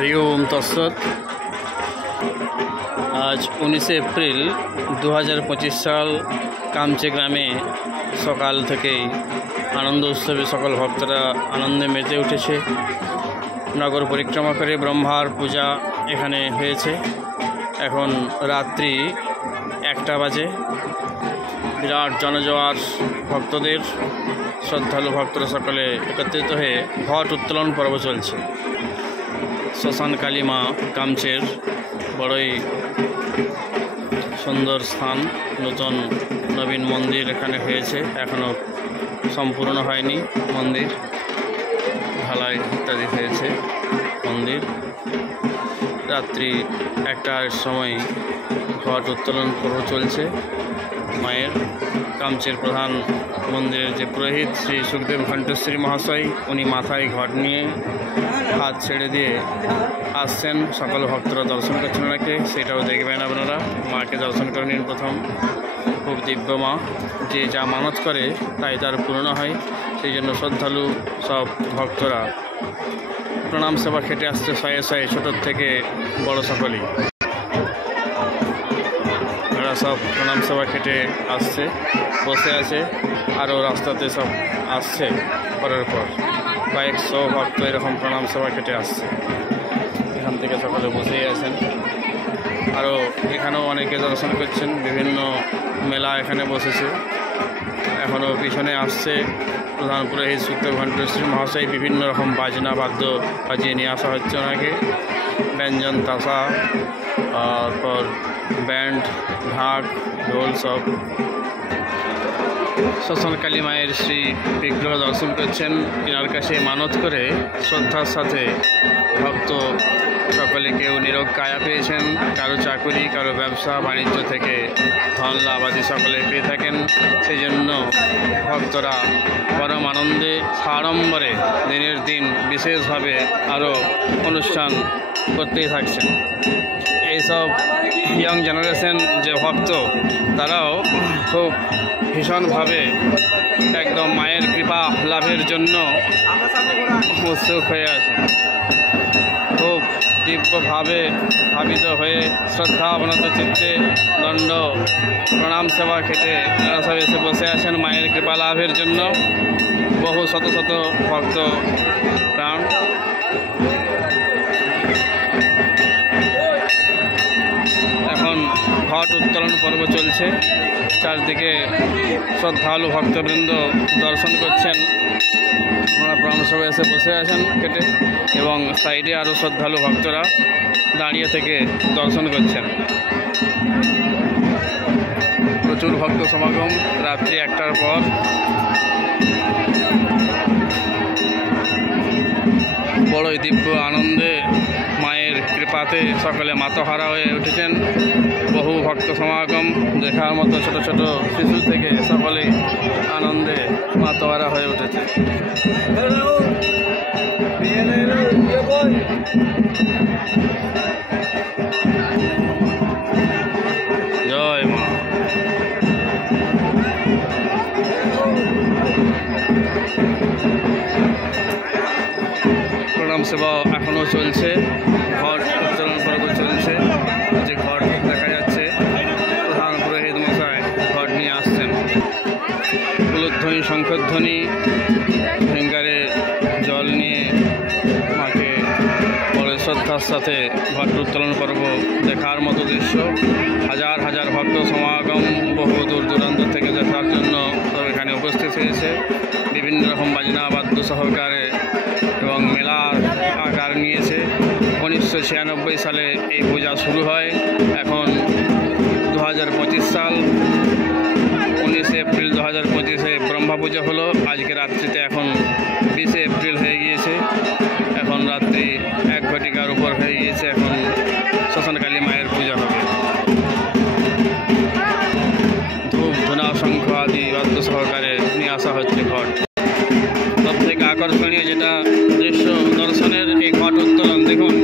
हरिओम तत्सत। आज 19 एप्रिल 2025 साल कामचे ग्रामे सकाल থেকেই आनंद उत्सवे सकल भक्तरा आनंदे मेते उठेছে। नगर परिक्रमा करे ब्रह्मार पूजा एखाने হয়েছে। এখন রাত্রি 1টা বাজে। বিরাট জনজোয়ার ভক্তদের শ্রদ্ধালু ভক্তরা সকলে একত্রিত হয়ে ঘট উত্তোলন পর্ব চলছে। শ্মশান কালী মা কামচের বড়ই সুন্দর স্থান। নতুন নবীন মন্দির এখানে হয়েছে, এখনো সম্পূর্ণ হয়নি। মন্দির ঢালাই ইত্যাদি হয়েছে। মন্দির রাত্রি 1টার সময় ঘট উত্তোলন পর্ব চলছে। মায়ের কামচের প্রধান মন্দিরের যে পুরোহিত শ্রী সুখদেব ঘণ্টশ্রী মহাশয়, উনি মাথায় ঘট নিয়ে হাত ছেড়ে দিয়ে আসছেন। সকল ভক্তরা দর্শন করছেন ওনাকে, সেটাও দেখবেন আপনারা। মাকে দর্শন করে নিন প্রথম। খুব দিব্য মা, যে যা মানত করে তাই তার পূর্ণ হয়। সেই জন্য শ্রদ্ধালু সব ভক্তরা প্রণাম সেবা খেটে আসছে শয়ে শয়ে, ছোটোর থেকে বড় সকলেই। এরা সব প্রণাম সেবা খেটে আসছে, বসে আছে, আরও রাস্তাতে সব আসছে। পরের পর কয়েকশো ভক্ত এরকম প্রণাম সেবা খেটে আসছে। এখান থেকে সকলে বসেই আছেন। আরও এখানেও অনেকে দর্শন করছেন। বিভিন্ন মেলা এখানে বসেছে। এখনও পিছনে আসছে প্রধান পুরোহিত সুখদেব ঘণ্টশ্রী মহাশয়। বিভিন্ন রকম বাজনা বাদ্য বাজিয়ে নিয়ে আসা হচ্ছে ওনাকে। ব্যঞ্জন, তাসা, তারপর ব্যান্ড, ঢাক, ঢোল সব। শ্মশান কালী মায়ের শ্রী বিগ্রহ দর্শন করছেন। এনার কাছে মানত করে শ্রদ্ধার সাথে ভক্ত সকলে কেউ নিরোগ কায়া পেয়েছেন, কারো চাকুরি, কারো ব্যবসা বাণিজ্য থেকে ধন লাভ আদি সকলে পেয়ে থাকেন। সেই জন্য ভক্তরা পরম আনন্দে সাড়ম্বরে দিনের দিন বিশেষভাবে আরও অনুষ্ঠান করতেই থাকছেন। এইসব ইয়ং জেনারেশন যে ভক্ত, তারাও খুব ভীষণভাবে একদম মায়ের কৃপা লাভের জন্য উৎসুক হয়ে আছেন। খুব দিব্যভাবে ভাবিত হয়ে শ্রদ্ধা অবনত চিত্তে দণ্ড প্রণাম সেবা খেটে তারা সব এসে বসে আছেন মায়ের কৃপা লাভের জন্য। বহু শত শত ভক্ত প্রাণ। এখন ঘট উত্তোলন পর্ব চলছে। চারদিকে শ্রদ্ধালু ভক্তবৃন্দ দর্শন করছেন। ওনারা প্রণাম সবাই এসে বসে আছেন কেটে, এবং সাইডে আরও শ্রদ্ধালু ভক্তরা দাঁড়িয়ে থেকে দর্শন করছেন। প্রচুর ভক্ত সমাগম রাত্রি 1টার পর। বড়ই দিব্য আনন্দে মায়ের কৃপাতে সকলে মাতহারা হয়ে উঠেছেন। বহু ভক্ত সমাগম দেখার মতো, ছোট ছোট শিশু থেকে সকলে আনন্দে মাতহারা হয়ে উঠেছে। জয় মা। প্রণাম সেবা এখনও চলছে। ঘট উত্তোলন পর্ব চলছে। যে ঘট দেখা যাচ্ছে, প্রধান পুরোহিত মশাই ঘট নিয়ে আসছেন। উলুধ্বনি, শঙ্খধ্বনি, ফিঙ্গারে জল নিয়ে মাকে বড় শ্রদ্ধার সাথে ঘট উত্তোলন পর্ব দেখার মতো দৃশ্য। হাজার হাজার ভক্ত সমাগম বহু দূর দূরান্ত থেকে দেখার জন্য সব এখানে উপস্থিত হয়েছে। বিভিন্ন রকম বাজনা বাদ্য সহকারে এবং মেলার আকার নিয়েছে। 1996 সালে এই পূজা শুরু হয়। এখন 2025 সাল, 19 এপ্রিল 2025-এ ব্রহ্মা পূজা হলো। আজকে রাত্রিতে এখন 20 এপ্রিল হয়ে গিয়েছে। এখন রাত্রি 1 ঘটিকার উপর হয়ে গিয়েছে। এখন শ্মশান কালী মায়ের পূজা হবে। ধূপ, ধুনা, শঙ্খ আদি বাদ্য সহকারে নিয়ে আসা হচ্ছে ঘট। সব থেকে আকর্ষণীয় যেটা দৃশ্য দর্শনের এই ঘট উত্তোলন দেখুন।